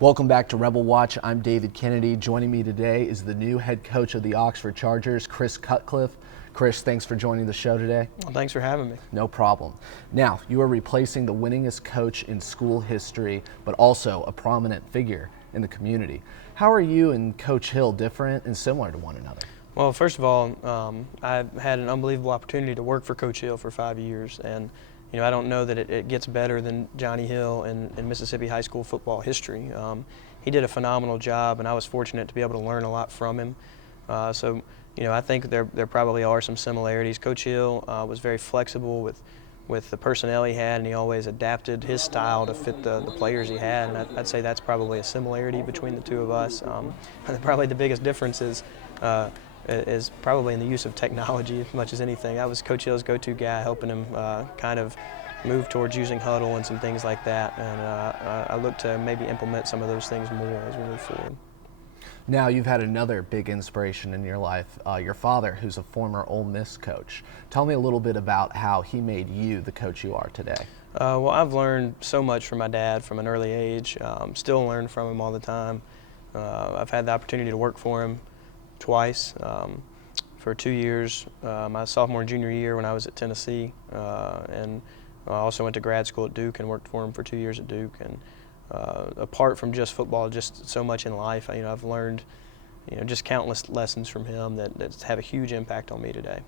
Welcome back to Rebel Watch. I'm David Kennedy. Joining me today is the new head coach of the Oxford Chargers, Chris Cutcliffe. Chris, thanks for joining the show today. Well, thanks for having me. No problem. Now, you are replacing the winningest coach in school history, but also a prominent figure in the community. How are you and Coach Hill different and similar to one another? Well, first of all, I've had an unbelievable opportunity to work for Coach Hill for 5 years, and I don't know that it gets better than Johnny Hill in Mississippi high school football history. He did a phenomenal job, and I was fortunate to be able to learn a lot from him. So I think there probably are some similarities. Coach Hill was very flexible with the personnel he had, and he always adapted his style to fit the players he had, and I'd say that's probably a similarity between the two of us. Probably the biggest difference is probably in the use of technology as much as anything. That was Coach Hill's go-to guy, helping him kind of move towards using Huddle and some things like that, and I look to maybe implement some of those things more as we move forward. Now, you've had another big inspiration in your life, your father, who's a former Ole Miss coach. Tell me a little bit about how he made you the coach you are today. Well, I've learned so much from my dad from an early age, still learn from him all the time. I've had the opportunity to work for him twice for 2 years, my sophomore and junior year when I was at Tennessee, and I also went to grad school at Duke and worked for him for 2 years at Duke. And apart from just football, just so much in life, I've learned just countless lessons from him that have a huge impact on me today.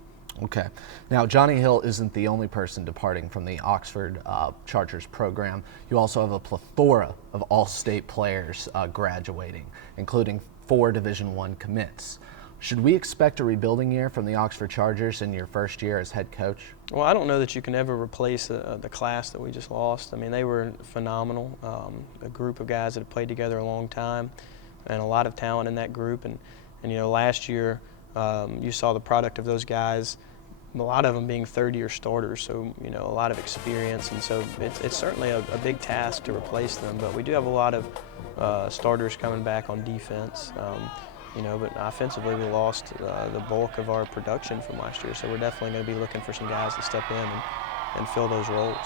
Okay. Now, Johnny Hill isn't the only person departing from the Oxford Chargers program. You also have a plethora of all-state players graduating, including 4 Division I commits. Should we expect a rebuilding year from the Oxford Chargers in your first year as head coach? Well, I don't know that you can ever replace the class that we just lost. I mean, they were phenomenal, a group of guys that have played together a long time, and a lot of talent in that group. And last year you saw the product of those guys, a lot of them being third-year starters, so a lot of experience, and so it's certainly a big task to replace them. But we do have a lot of starters coming back on defense. But offensively we lost the bulk of our production from last year, so we're definitely going to be looking for some guys to step in and fill those roles.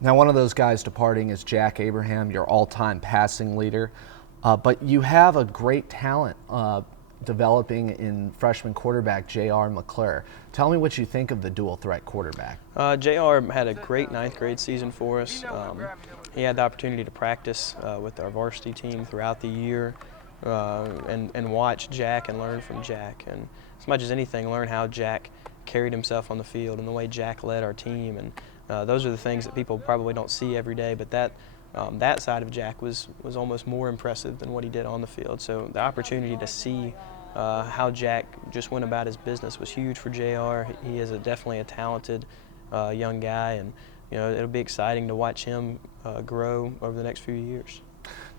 Now, one of those guys departing is Jack Abraham, your all-time passing leader, but you have a great talent developing in freshman quarterback J.R. McClure. Tell me what you think of the dual-threat quarterback. J.R. had a great 9th grade season for us. He had the opportunity to practice with our varsity team throughout the year. And watch Jack and learn from Jack, and as much as anything, learn how Jack carried himself on the field and the way Jack led our team. And those are the things that people probably don't see every day, but that side of Jack was almost more impressive than what he did on the field. So the opportunity to see how Jack just went about his business was huge for JR. He is definitely a talented young guy, and it'll be exciting to watch him grow over the next few years.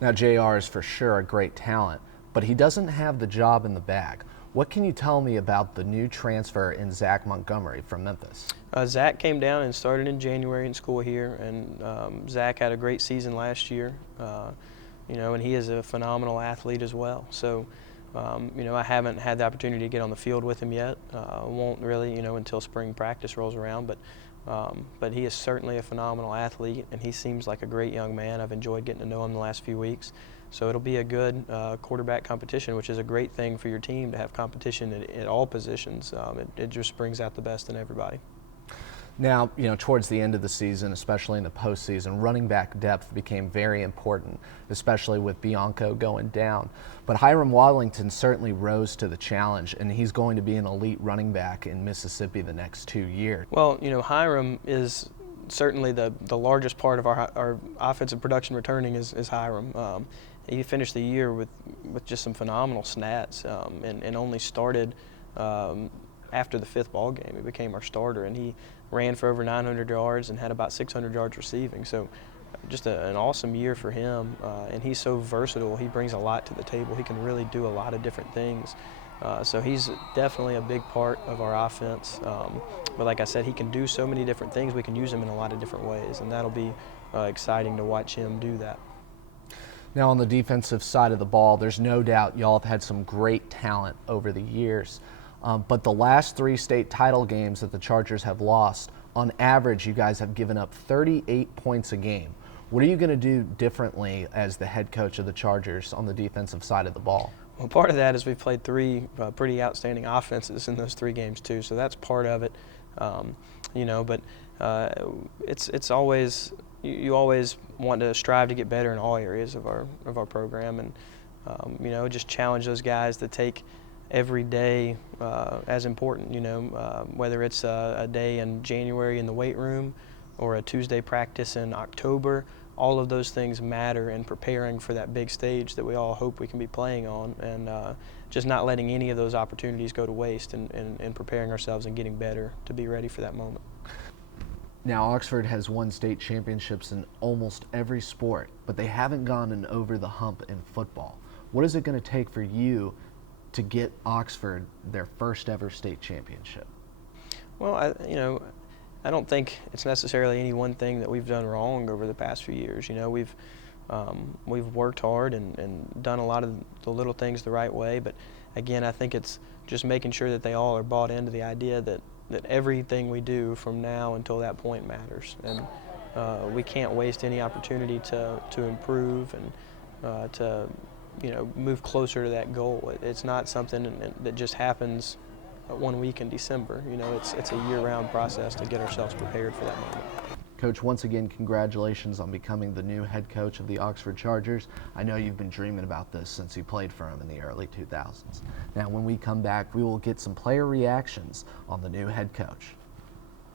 Now, JR is for sure a great talent, but he doesn't have the job in the bag. What can you tell me about the new transfer in Zack Montgomery from Memphis? Zack came down and started in January in school here, and Zack had a great season last year, and he is a phenomenal athlete as well. So, I haven't had the opportunity to get on the field with him yet. Won't really, until spring practice rolls around, but he is certainly a phenomenal athlete, and he seems like a great young man. I've enjoyed getting to know him the last few weeks. So it'll be a good quarterback competition, which is a great thing for your team to have competition at all positions. It just brings out the best in everybody. Now, towards the end of the season, especially in the postseason, running back depth became very important, especially with Bianco going down. But Hiram Watlington certainly rose to the challenge, and he's going to be an elite running back in Mississippi the next 2 years. Well, Hiram is certainly the largest part of our offensive production returning is Hiram. He finished the year with just some phenomenal stats, and only started after the 5th ball game. He became our starter, and he ran for over 900 yards and had about 600 yards receiving. So just an awesome year for him, and he's so versatile. He brings a lot to the table. He can really do a lot of different things. So he's definitely a big part of our offense. But like I said, he can do so many different things. We can use him in a lot of different ways, and that'll be exciting to watch him do that. Now, on the defensive side of the ball, there's no doubt y'all have had some great talent over the years. But the last 3 state title games that the Chargers have lost, on average, you guys have given up 38 points a game. What are you going to do differently as the head coach of the Chargers on the defensive side of the ball? Well, part of that is we've played three pretty outstanding offenses in those 3 games too, so that's part of it. But it's always you always want to strive to get better in all areas of our program, and just challenge those guys to take every day as important. Whether it's a day in January in the weight room or a Tuesday practice in October. All of those things matter in preparing for that big stage that we all hope we can be playing on, and just not letting any of those opportunities go to waste, and preparing ourselves and getting better to be ready for that moment. Now, Oxford has won state championships in almost every sport, but they haven't gone over the hump in football. What is it going to take for you to get Oxford their first ever state championship? Well, I don't think it's necessarily any one thing that we've done wrong over the past few years. We've worked hard and done a lot of the little things the right way, but again, I think it's just making sure that they all are bought into the idea that everything we do from now until that point matters, and we can't waste any opportunity to improve and to move closer to that goal. It's not something that just happens 1 week in December. It's a year-round process to get ourselves prepared for that moment. Coach, once again, congratulations on becoming the new head coach of the Oxford Chargers. I know you've been dreaming about this since you played for them in the early 2000s. Now, when we come back, we will get some player reactions on the new head coach.